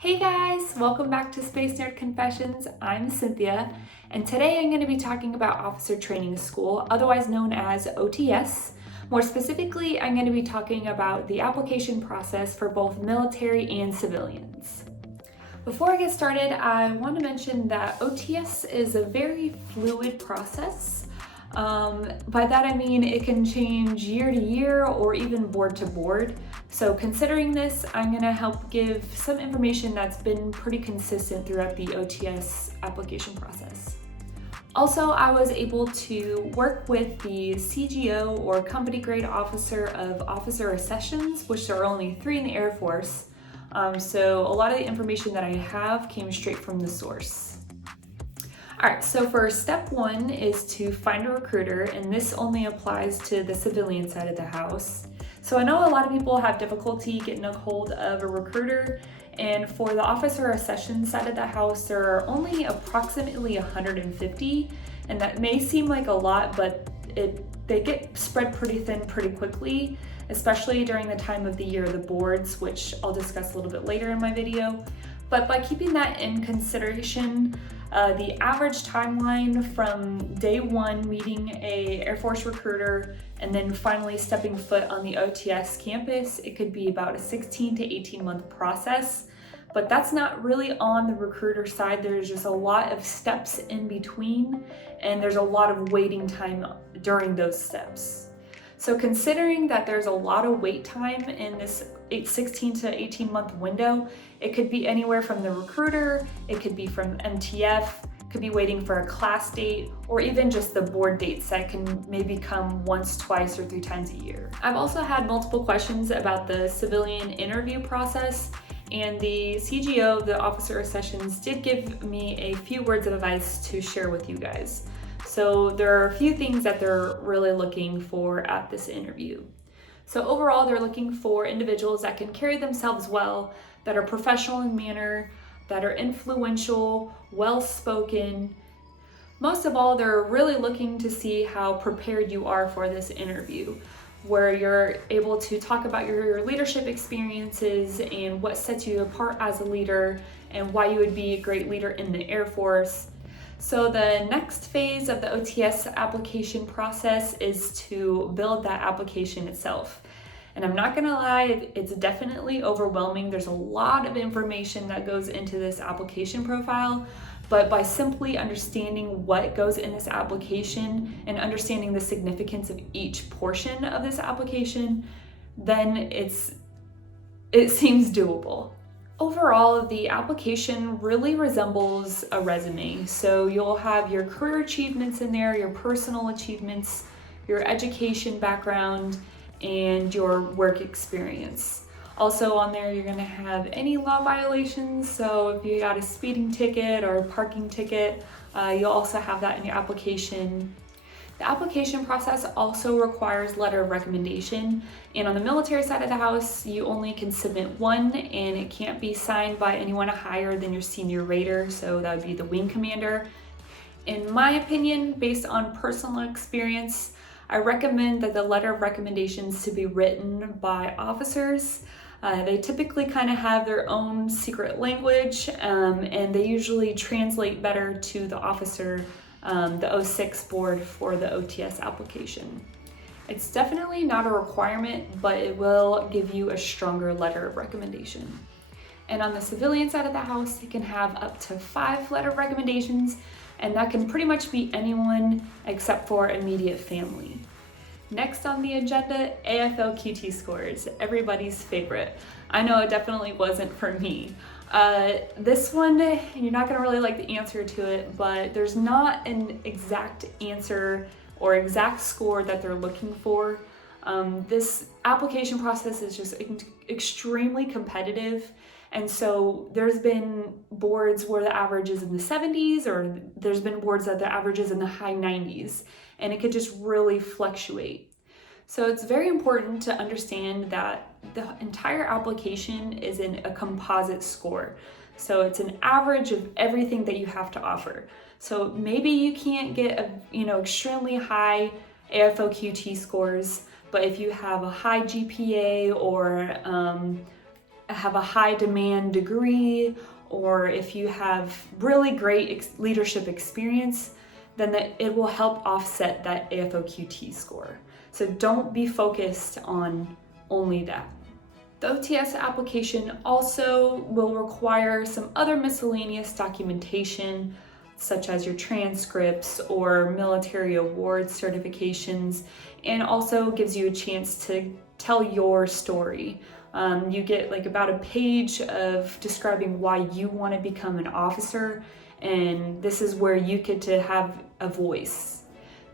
Hey guys, welcome back to Space Nerd Confessions. I'm Cynthia, and today I'm going to be talking about Officer Training School, otherwise known as OTS. More specifically, I'm going to be talking about the application process for both military and civilians. Before I get started, I want to mention that OTS is a very fluid process. By that I mean it can change year to year or even board to board. So considering this, I'm going to help give some information that's been pretty consistent throughout the OTS application process. Also, I was able to work with the CGO or Company Grade Officer of Officer Accessions, which there are only 3 in the Air Force. So a lot of the information that I have came straight from the source. All right, so for step 1 is to find a recruiter, and this only applies to the civilian side of the house. So I know a lot of people have difficulty getting a hold of a recruiter, and for the Officer Accessions side of the house, there are only approximately 150, and that may seem like a lot, but they get spread pretty thin pretty quickly, especially during the time of the year of the boards, which I'll discuss a little bit later in my video. But by keeping that in consideration, the average timeline from day 1 meeting a Air Force recruiter and then finally stepping foot on the OTS campus, it could be about a 16 to 18 month process. But that's not really on the recruiter side. There's just a lot of steps in between, and there's a lot of waiting time during those steps. So considering that there's a lot of wait time in this 16 to 18 month window, it could be anywhere from the recruiter, it could be from MTF, could be waiting for a class date, or even just the board dates that can maybe come once, twice, or 3 times a year. I've also had multiple questions about the civilian interview process, and the CGO, the Officer Accessions, did give me a few words of advice to share with you guys. So there are a few things that they're really looking for at this interview. So overall, they're looking for individuals that can carry themselves well, that are professional in manner, that are influential, well-spoken. Most of all, they're really looking to see how prepared you are for this interview, where you're able to talk about your leadership experiences and what sets you apart as a leader and why you would be a great leader in the Air Force. So the next phase of the OTS application process is to build that application itself. And I'm not gonna lie, it's definitely overwhelming. There's a lot of information that goes into this application profile, but by simply understanding what goes in this application and understanding the significance of each portion of this application, then it seems doable. Overall, the application really resembles a resume. So you'll have your career achievements in there, your personal achievements, your education background, and your work experience. Also on there, you're gonna have any law violations. So if you got a speeding ticket or a parking ticket, you'll also have that in your application. The application process also requires letter of recommendation, and on the military side of the house, you only can submit one, and it can't be signed by anyone higher than your senior rater, so that would be the wing commander. In my opinion, based on personal experience, I recommend that the letter of recommendations to be written by officers. They typically kind of have their own secret language, and they usually translate better to the officer, the 06 board for the OTS application. It's definitely not a requirement, but it will give you a stronger letter of recommendation. And on the civilian side of the house, you can have up to 5 letter of recommendations, and that can pretty much be anyone except for immediate family. Next on the agenda, AFOQT scores, everybody's favorite. I know it definitely wasn't for me. This one, you're not gonna really like the answer to it, but there's not an exact answer or exact score that they're looking for. This application process is just extremely competitive. And so there's been boards where the average is in the 70s, or there's been boards that the average is in the high 90s, and it could just really fluctuate. So it's very important to understand that the entire application is in a composite score. So it's an average of everything that you have to offer. So maybe you can't get extremely high AFOQT scores, but if you have a high GPA or have a high demand degree, or if you have really great leadership experience, then it will help offset that AFOQT score. So don't be focused on only that. The OTS application also will require some other miscellaneous documentation, such as your transcripts or military awards certifications, and also gives you a chance to tell your story. You get like about a page of describing why you want to become an officer, and this is where you get to have a voice.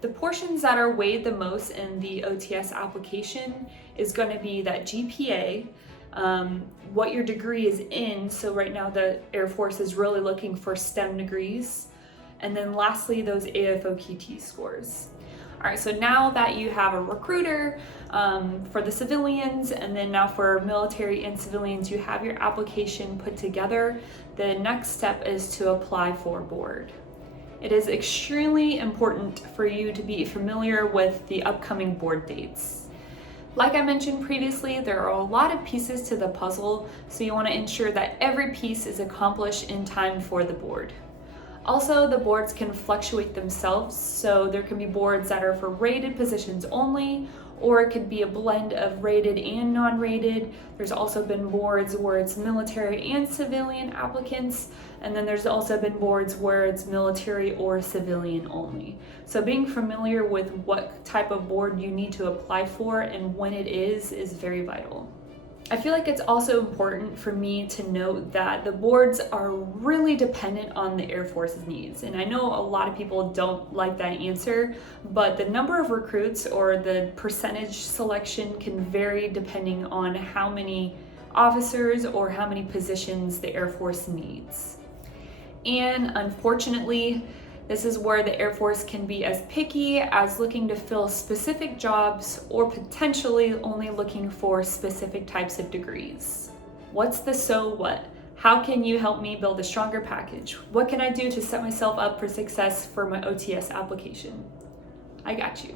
The portions that are weighed the most in the OTS application is going to be that GPA, what your degree is in. So right now the Air Force is really looking for STEM degrees. And then lastly, those AFOQT scores. All right, so now that you have a recruiter for the civilians, and then now for military and civilians, you have your application put together, the next step is to apply for board. It is extremely important for you to be familiar with the upcoming board dates. Like I mentioned previously, there are a lot of pieces to the puzzle, so you want to ensure that every piece is accomplished in time for the board. Also, the boards can fluctuate themselves, so there can be boards that are for rated positions only, or it could be a blend of rated and non-rated. There's also been boards where it's military and civilian applicants, and then there's also been boards where it's military or civilian only. So being familiar with what type of board you need to apply for and when it is very vital. I feel like it's also important for me to note that the boards are really dependent on the Air Force's needs. And I know a lot of people don't like that answer, but the number of recruits or the percentage selection can vary depending on how many officers or how many positions the Air Force needs. And unfortunately, this is where the Air Force can be as picky as looking to fill specific jobs or potentially only looking for specific types of degrees. What's the so what? How can you help me build a stronger package? What can I do to set myself up for success for my OTS application? I got you.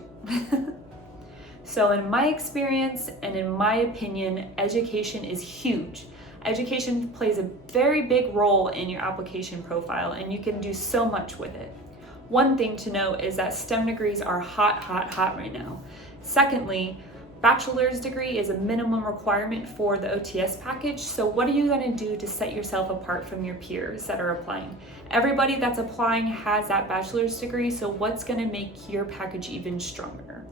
So in my experience and in my opinion, education is huge. Education plays a very big role in your application profile, and you can do so much with it. One thing to note is that STEM degrees are hot right now. Secondly, bachelor's degree is a minimum requirement for the OTS package. So what are you going to do to set yourself apart from your peers that are applying? Everybody that's applying has that bachelor's degree, so what's going to make your package even stronger?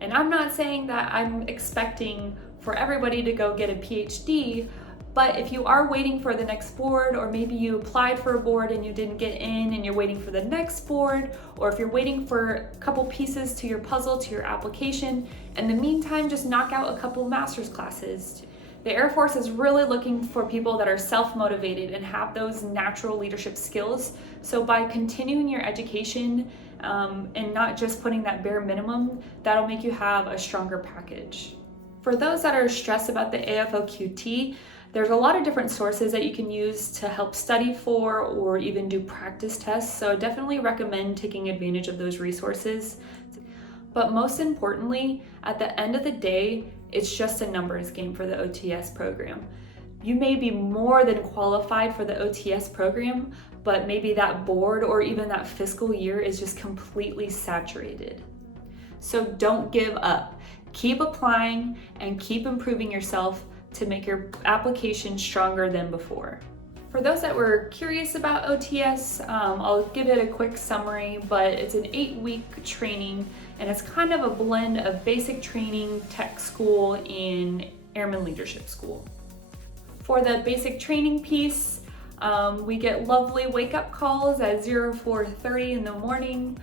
And I'm not saying that I'm expecting for everybody to go get a PhD, but if you are waiting for the next board, or maybe you applied for a board and you didn't get in and you're waiting for the next board, or if you're waiting for a couple pieces to your puzzle, to your application, in the meantime, just knock out a couple master's classes. The Air Force is really looking for people that are self-motivated and have those natural leadership skills. So by continuing your education and not just putting that bare minimum, that'll make you have a stronger package. For those that are stressed about the AFOQT, there's a lot of different sources that you can use to help study for or even do practice tests, so I definitely recommend taking advantage of those resources. But most importantly, at the end of the day, it's just a numbers game for the OTS program. You may be more than qualified for the OTS program, but maybe that board or even that fiscal year is just completely saturated. So don't give up. Keep applying and keep improving yourself to make your application stronger than before. For those that were curious about OTS, I'll give it a quick summary, but it's an 8-week training, and it's kind of a blend of basic training, tech school, and airman leadership school. For the basic training piece, we get lovely wake-up calls at 04:30 in the morning.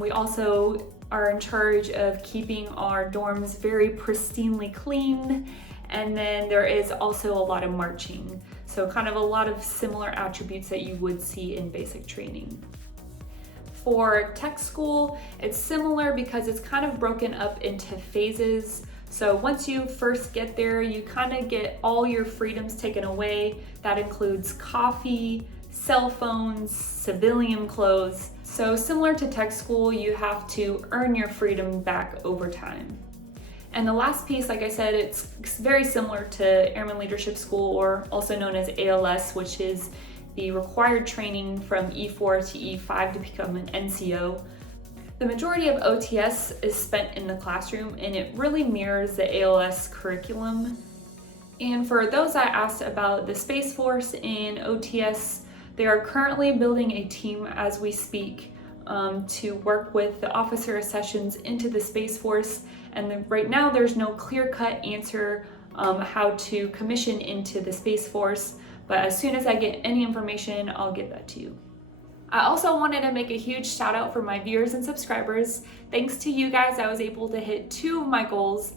We also are in charge of keeping our dorms very pristinely clean. And then there is also a lot of marching. So kind of a lot of similar attributes that you would see in basic training. For tech school, it's similar because it's kind of broken up into phases. So once you first get there, you kind of get all your freedoms taken away. That includes coffee, cell phones, civilian clothes. So similar to tech school, you have to earn your freedom back over time. And the last piece, like I said, it's very similar to Airman Leadership School, or also known as ALS, which is the required training from E4 to E5 to become an NCO. The majority of OTS is spent in the classroom, and it really mirrors the ALS curriculum. And for those I asked about the Space Force in OTS, they are currently building a team as we speak to work with the officer accessions into the Space Force. And then right now there's no clear-cut answer how to commission into the Space Force, but as soon as I get any information, I'll give that to you. I also wanted to make a huge shout out for my viewers and subscribers. Thanks to you guys, I was able to hit 2 of my goals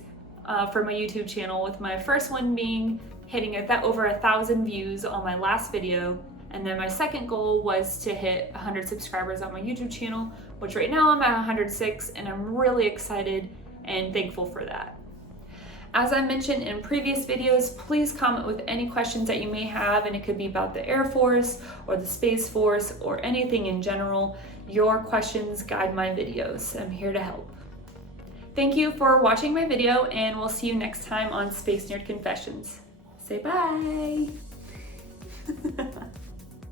for my YouTube channel, with my first one being hitting over 1,000 views on my last video. And then my second goal was to hit 100 subscribers on my YouTube channel, which right now I'm at 106, and I'm really excited and thankful for that. As I mentioned in previous videos, please comment with any questions that you may have, and it could be about the Air Force or the Space Force or anything in general. Your questions guide my videos. I'm here to help. Thank you for watching my video, and we'll see you next time on Space Nerd Confessions. Say bye!